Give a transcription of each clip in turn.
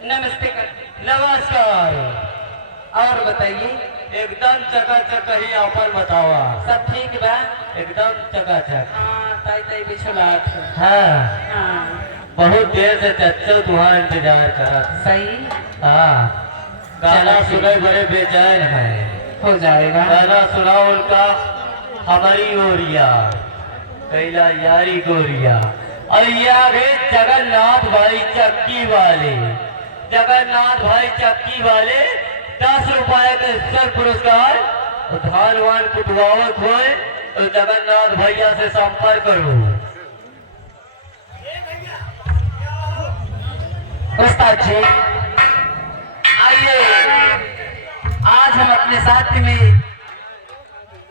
नमस्ते कर। नमस्कार। और बताइए, एकदम चकाचक ही अपन बतावा। सब ठीक बा? एकदम चकाचक। हाँ, ताई ताई बिछुलात। हाँ, हाँ, बहुत देर से चच्चो तुम्हारा इंतजार करा। सही हाँ, गाना सुने बड़े बेचैन है। हो जाएगा। गाना सुनाओ उनका हमारी ओरिया कैला यारी गोरिया। और ये आगे जगन्नाथ भाई चक्की वाले, जगन्नाथ भाई चक्की वाले 10 रुपए का स्तर पुरस्कार धान वान कुटवावत हुए तो जगन्नाथ भैया से संपर्क करो। उस्ताद जी, आइए, आज हम अपने साथ में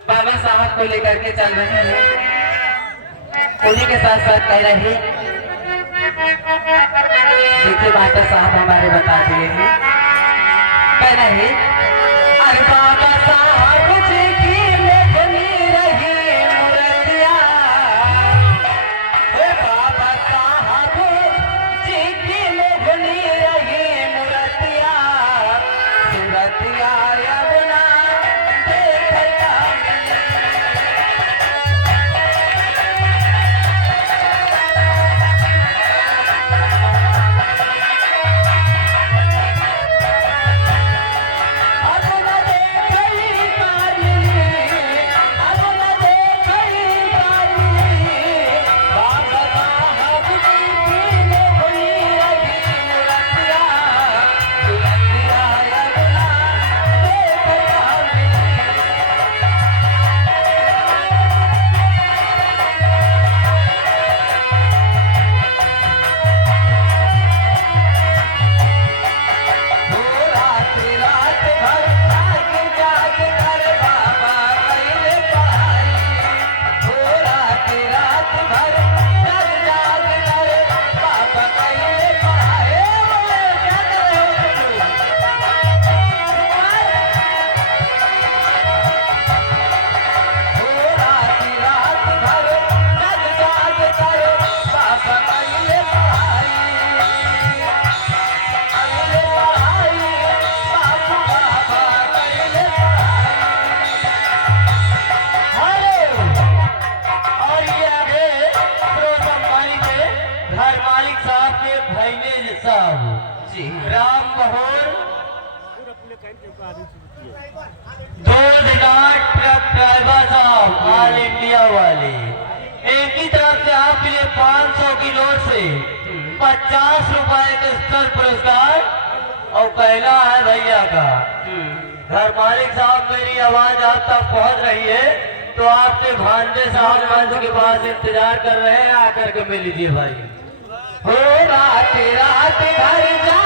बाबा साहब को लेकर के चल रहे हैं। उन्हीं के साथ साथ कह रहे हैं, देखिए बाबा साहब हमारे बता दिए हैं, कह रहे हैं, अरे बाबा साहब जी की लेखनी रही मूर्तियाँ, हे बाबा साहब जी की लेखनी रही मूर्तियाँ, सूरतिया यमुना देखया। राम बहोर ट्रक ड्राइवर साहब ऑल इंडिया वाले, एक ही तरफ से आपके लिए 500 की नोट से 50 रुपए का स्तर पुरस्कार और पहला है भैया का। घर मालिक साहब, मेरी आवाज आप तक पहुंच रही है तो आपके भांजे साहब मंच के पास इंतजार कर रहे हैं, आकर के मिल लीजिए भाई। हो रात रात घर जा